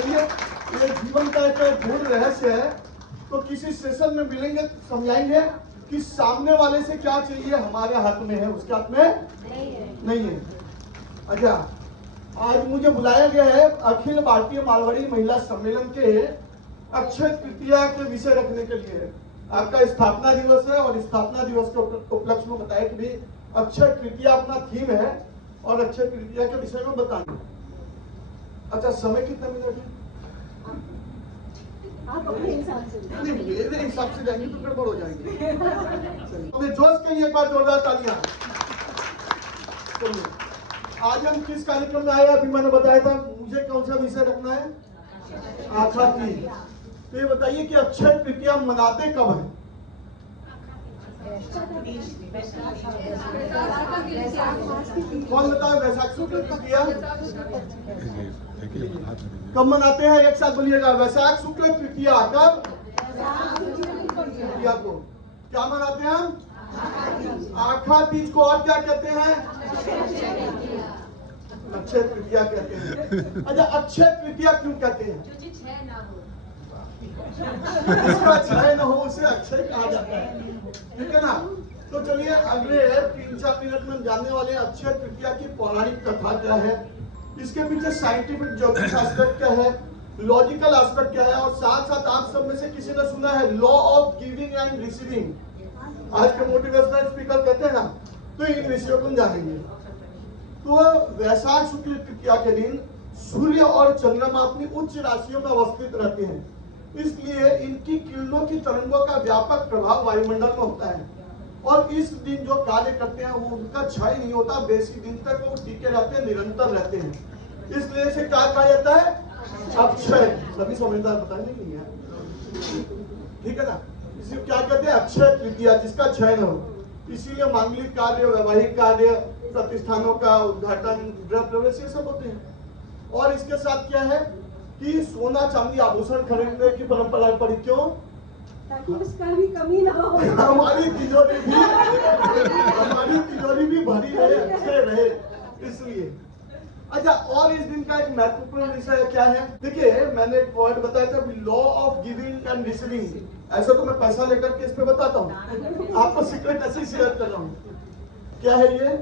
चलिए, ये जीवन का एक गूढ़ रहस्य है। तो किसी सेशन में मिलेंगे, समझाएंगे कि सामने वाले से क्या चाहिए हमारे हाथ में है, उसके हाथ में नहीं है। अच्छा, आज मुझे बुलाया गया है अखिल भारतीय मारवाड़ी महिला सम्मेलन के अक्षय तृतीया के विषय रखने के लिए। आपका स्थापना दिवस है और स्थापना दिवस के उपलक्ष्य में बताया कि भाई अक्षय तृतीया अपना थीम है और अक्षय तृतीया के विषय में बताएंगे। अच्छा, समय कितना मिनट है? आप अपने हिसाब से मेरे हिसाब से जाएंगे तो गड़बड़ हो जाएंगे। अपने जोश के लिए एक बार जोरदार तालियां। आज हम किस कार्यक्रम में आए? अभी मैंने बताया था मुझे कौन सा विषय रखना है, आखा तीज। तो ये बताइए कि अक्षय तृतीया मनाते कब है? कौन बताए? वैशाख शुक्ल तृतीया कब मनाते हैं? एक साथ बोलिएगा, वैशाख शुक्ल तृतीया। कब? तृतीया को क्या मनाते हैं हम? आखा तीज को। और क्या कहते हैं? अक्षय तृतीया कहते हैं। अच्छा, अक्षय तृतीया क्यों कहते हैं? इसका क्षय न हो उसे अक्षय कहा जाता है, ठीक है ना? तो चलिए अगले 3-4 मिनट में जानने वाले अक्षय तृतीया की पौराणिक कथा क्या है, इसके पीछे साइंटिफिक ज्योतिष एस्पेक्ट क्या है, लॉजिकल एस्पेक्ट क्या है, और साथ साथ आप सब में से किसी ने सुना है law of giving and receiving. आज के मोटिवेशनल स्पीकर कहते हैं ना, तो इन विषयों को जानेंगे। तो वैशाख शुक्ल तृतीया के दिन सूर्य और चंद्रमा अपनी उच्च राशियों में अवस्थित रहते हैं, इसलिए इनकी किरणों की तरंगों का व्यापक प्रभाव वायुमंडल में होता है और इस दिन जो कार्य करते हैं वो उनका क्षय नहीं होता, बेसी दिन तक वो टिके रहते हैं, निरंतर रहते हैं। इसलिए इसे क्या कहा जाता है? अक्षय। सभी समझदार बताने नहीं है, ठीक है ना? इसे क्या कहते हैं? अक्षय तृतीया, जिसका क्षय न हो। इसीलिए मांगलिक कार्य, वैवाहिक कार्य, प्रतिष्ठानों का उद्घाटन, गृह प्रवेश, ये सब होते हैं। और इसके साथ क्या है कि सोना चांदी आभूषण खरीदने की परंपरा पड़ी। क्यों? ताकि उसका भी कमी ना हो, हमारी तिजोरी भी भरी रहे, अच्छे रहे, इसलिए। अच्छा, और इस दिन का एक महत्वपूर्ण विषय क्या है? देखिए, मैंने एक वर्ड बताया था, law of giving and receiving. ऐसा तो मैं पैसा लेकर के इस पे बताता हूँ, आपको सीक्रेट ऐसे शेयर कर रहा हूँ। क्या है ये?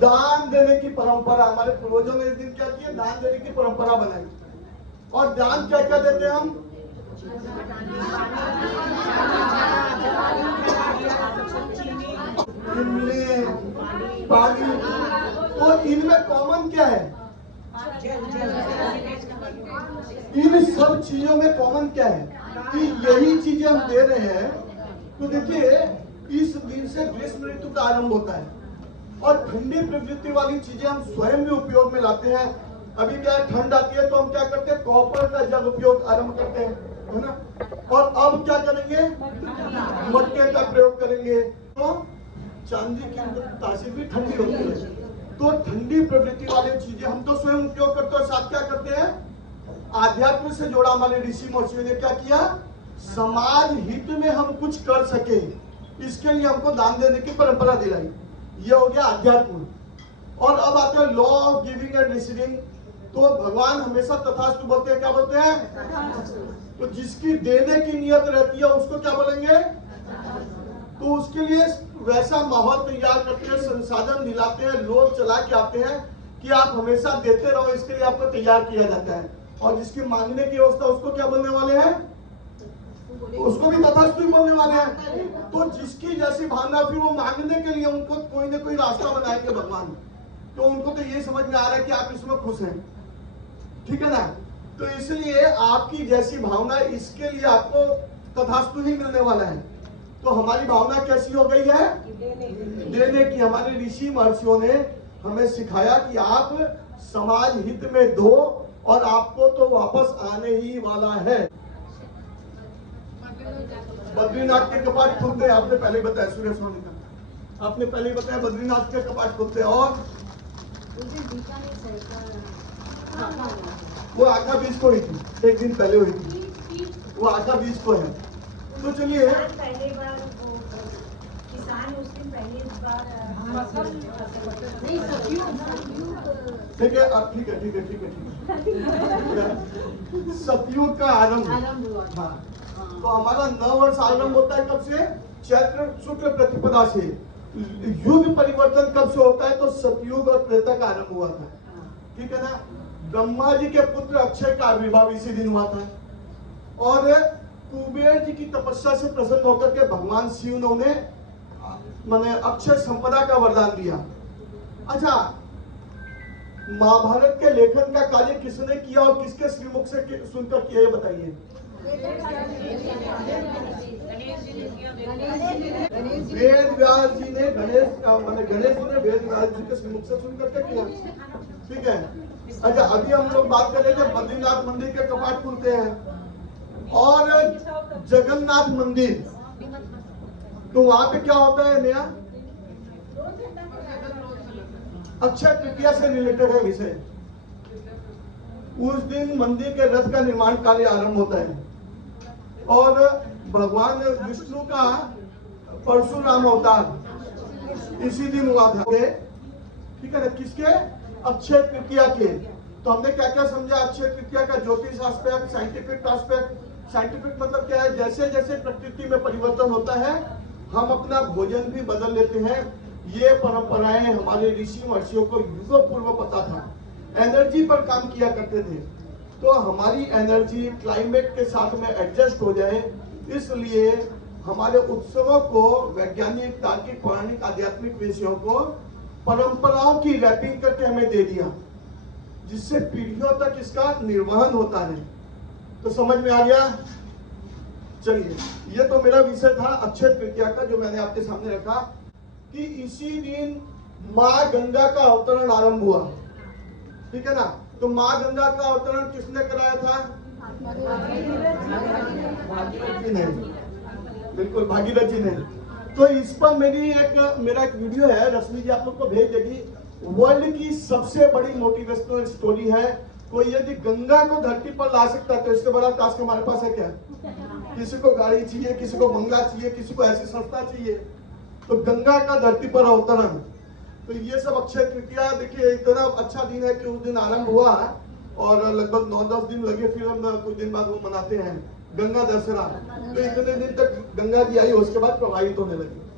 दान देने की परंपरा। हमारे पूर्वजों ने इस दिन क्या किया? दान देने की परंपरा बनाई। और दान क्या क्या देते हैं हम? इमली, पानी। तो इनमें कॉमन क्या है? इन सब चीजों में कॉमन क्या है कि यही चीजें हम दे रहे हैं। तो देखिए, इस दिन से ग्रीष्म ऋतु का आरंभ होता है और ठंडी प्रवृत्ति वाली चीजें हम स्वयं भी उपयोग में लाते हैं। अभी क्या ठंड आती है तो हम क्या करते हैं? कॉपर का जग उपयोग आरंभ करते हैं, है ना? और अब क्या करेंगे? मटके का प्रयोग करेंगे। तो चांदी की तासीर भी ठंडी होती है। तो ठंडी प्रवृत्ति वाली चीजें हम तो स्वयं उपयोग करते हैं, साथ क्या करते हैं? आध्यात्म से जोड़ा हमारे ऋषि महर्षियों ने क्या किया? समाज हित में हम कुछ कर सके, इसके लिए हमको दान देने की परंपरा दिलाई। ये हो गया अध्यात्म। और अब आते हैं law of giving and receiving. तो भगवान हमेशा तथास्तु बोलते हैं। क्या बोलते हैं? तो जिसकी देने की नियत रहती है उसको क्या बोलेंगे? तो उसके लिए वैसा माहौल तैयार करते हैं, संसाधन दिलाते हैं, लोग चला के आते हैं कि आप हमेशा देते रहो, इसके लिए आपको तैयार किया जाता है। और जिसकी मांगने की व्यवस्था, उसको क्या बोलने वाले हैं? उसको भी तथास्तु बोलने वाले हैं। तो जिसकी जैसी भावना, फिर वो मांगने के लिए उनको कोई ना कोई रास्ता बनाएंगे भगवान। तो उनको तो ये समझ में आ रहा है कि आप इसमें खुश हैं, ठीक है ना? तो इसलिए आपकी जैसी भावना, इसके लिए आपको तथास्तु ही मिलने वाला है। तो हमारी भावना कैसी हो गई है? देने की। हमारे ऋषि महर्षियों ने हमें सिखाया कि आप समाज हित में दो और आपको तो वापस आने ही वाला है। बद्रीनाथ के कपाट खुलते हैं, आपने पहले बताया। सूर्य स्वामी का आपने पहले बताया, बद्रीनाथ के कपाट खुलते हैं। और वो आखा बीज को हुई थी, एक दिन पहले हुई थी, वो आखा बीज को है। तो चलिए, पहले बार किसान उस दिन पहली बार ठीक है, अब ठीक है, ठीक है, ठीक है, ठीक है। सतयुग का आरंभ। हाँ, तो हमारा नव वर्ष आरंभ होता है कब से? चैत्र शुक्ल प्रतिपदा से। युग परिवर्तन कब से होता है? तो सतयुग और त्रेता का आरंभ हुआ था, ठीक है ना। ब्रह्मा जी के पुत्र अक्षय का आविर्भाव इसी दिन हुआ था, और कुबेर जी की तपस्या से प्रसन्न होकर के भगवान शिव ने उन्हें माने अक्षय संपदा का वरदान दिया। अच्छा, महाभारत के लेखन का कार्य किसने किया और किसके श्रीमुख से सुनकर किया, ये बताइए। वेद व्यास जी ने गणेश जी ने वेद व्यास जी के श्रीमुख से सुन करके किया, ठीक है। अच्छा, अभी हम लोग बात कर रहे थे बद्रीनाथ मंदिर के कपाट खुलते हैं और जगन्नाथ मंदिर, तो वहां पे क्या होता है नया? अक्षय तृतीया से रिलेटेड है विषय। उस दिन मंदिर के रथ का निर्माण कार्य आरंभ होता है, और भगवान विष्णु का परशुराम अवतार इसी दिन हुआ था, ठीक है ना। किसके? अक्षय तृतीया के। तो हमने क्या क्या समझा? अक्षय तृतीया का ज्योतिष एस्पेक्ट, साइंटिफिक एस्पेक्ट। साइंटिफिक मतलब क्या है? जैसे जैसे प्रकृति में परिवर्तन होता है हम अपना भोजन भी बदल लेते हैं। ये परंपराएं हमारे ऋषि महर्षियों को युगों पूर्व पता था। एनर्जी पर काम किया करते थे, तो हमारी एनर्जी क्लाइमेट के साथ में एडजस्ट हो जाए, इसलिए हमारे उत्सवों को वैज्ञानिक, तार्किक, पौराणिक, आध्यात्मिक विषयों को परंपराओं की रैपिंग करके हमें दे दिया, जिससे पीढ़ियों तक इसका निर्वहन होता है। तो समझ में आ गया? चलिए, ये तो मेरा विषय था अक्षय तृतीया का, जो मैंने आपके सामने रखा कि इसी दिन माँ गंगा का अवतरण आरंभ हुआ, ठीक है ना। तो माँ गंगा का अवतरण किसने कराया था? भागीरथ जी ने, बिल्कुल भागीरथ जी ने। तो इस पर मेरा एक वीडियो है, रश्मि जी आप लोग को भेज देगी। वर्ल्ड की सबसे बड़ी मोटिवेशनल स्टोरी है। कोई यदि गंगा को धरती पर ला सकता है तो इससे बड़ा टास्क हमारे पास है क्या? किसी को गाड़ी चाहिए, किसी को बंगला चाहिए, किसी को ऐसी संस्था चाहिए, तो गंगा का धरती पर अवतरण। तो ये सब अक्षय तृतीया, देखिए इतना अच्छा दिन है कि उस दिन आरंभ हुआ और लगभग 9-10 दिन लगे, फिर हम कुछ दिन बाद वो मनाते हैं गंगा दशहरा। तो इतने दिन तक गंगा जी आई, उसके बाद प्रवाहित होने लगी।